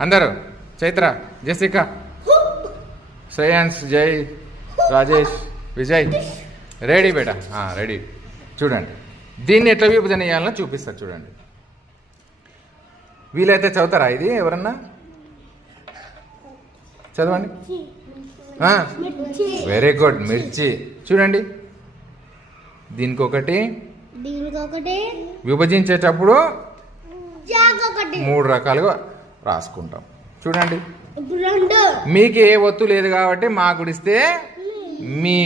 అందరూ Chaitra Jessica Shreyans Jai Rajesh Vijay ready బేట. Ready. చూడండి. దీన్ని ఎట్లా విభజన చేయాలో చూపిస్తారు చూడండి. వీలైతే చదువుతారా ఇది ఎవరన్నా? చదవండి. వెరీ గుడ్ మిర్చి. చూడండి. దీనికి ఒకటి విభజించేటప్పుడు మూడు రకాలుగా రాసుకుంటాం. చూడండి. మీకు ఏ ఒత్తు లేదు కాబట్టి మా గుడిస్తే మీ.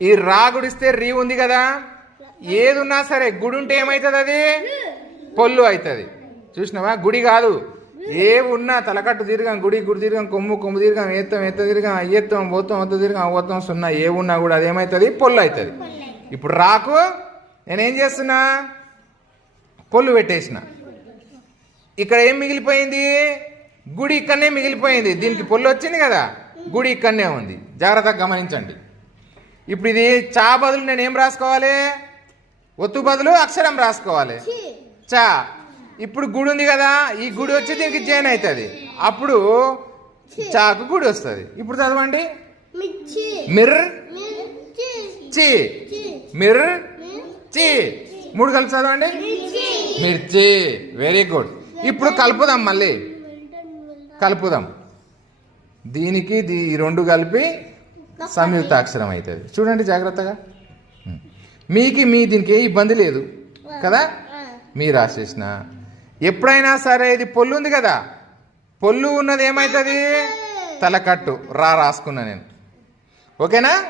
ఈ రా గుడిస్తే రీ ఉంది కదా? ఏది ఉన్నా సరే గుడి ఉంటే ఏమవుతుంది అది పొల్లు అవుతుంది చూసినావా? గుడి కాదు. ఏ ఉన్నా తలకట్టు దీర్ఘం గుడి గుడి దీర్ఘం కొమ్ము కొమ్ము దీర్ఘం ఏత్తం ఎత్త దీర్ఘం అయ్యెత్తం పోతాం అంత దీర్ఘం అవత్తం సున్నా ఏ ఉన్నా కూడా అది ఏమవుతుంది పొల్లు అవుతుంది ఇప్పుడు రాకు నేనేం చేస్తున్నా? పొల్లు పెట్టేసిన. ఇక్కడ ఏం మిగిలిపోయింది? గుడి ఇక్కడనే మిగిలిపోయింది. దీనికి పొల్లు వచ్చింది కదా? గుడి ఇక్కడనే ఉంది. జాగ్రత్తగా గమనించండి. ఇప్పుడు ఇది చా బదులు నేను ఏం రాసుకోవాలి? ఒత్తు బదులు అక్షరం రాసుకోవాలి. చి. ఇప్పుడు గుడి ఉంది కదా? ఈ గుడి వచ్చి దీనికి జైన్ అవుతుంది. అప్పుడు చాకు గుడి వస్తుంది. ఇప్పుడు చదవండి. మిర్. చి. మిర్. చి. మూడు కలిపి చదవండి. మిర్చి. Very good. ఇప్పుడు కలుపుదాం మళ్ళీ. కలుపుదాం. దీనికి దీ ఈ రెండు కలిపి సంయుక్తాక్షరం అవుతుంది. చూడండి జాగ్రత్తగా. మీకు మీ దీనికి ఏ ఇబ్బంది లేదు. కదా? మీరు రాసేసిన ఎప్పుడైనా సరే ఇది పొల్లు ఉంది కదా? పొల్లు ఉన్నది ఏమవుతుంది తలకట్టు. రా రాసుకున్నా నేను. ఓకేనా?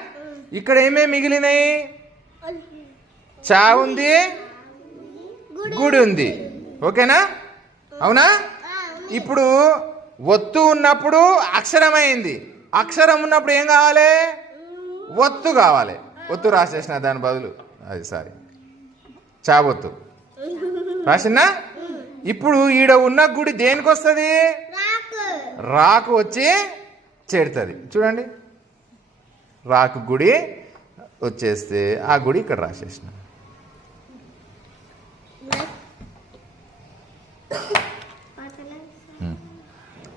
ఇక్కడ ఏమేమి మిగిలినాయి? చా ఉంది గుడి ఉంది ఓకేనా? అవునా? ఇప్పుడు ఒత్తు ఉన్నప్పుడు అక్షరమైంది. అక్షరం ఉన్నప్పుడు ఏం కావాలి? ఒత్తు కావాలి. ఒత్తు రాసేసిన దాని బదులు. అది సారీ. చావొత్తు. రాసినా ఇప్పుడు ఈడ ఉన్న గుడి దేనికి వస్తుంది రాకు. రాకు వచ్చి చేరుతుంది. చూడండి. రాకు గుడి వచ్చేస్తే ఆ గుడి ఇక్కడ రాసేసిన.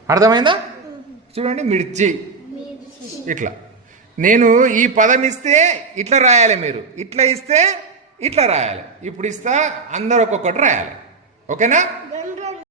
అర్థమైందా? చూడండి మిర్చి. ఇట్లా. నేను ఈ పదం ఇస్తే ఇట్లా రాయాలి మీరు. ఇట్లా ఇస్తే ఇట్లా రాయాలి. ఇప్పుడు ఇస్తా అందరు ఒక్కొక్కటి రాయాలి. ఓకేనా?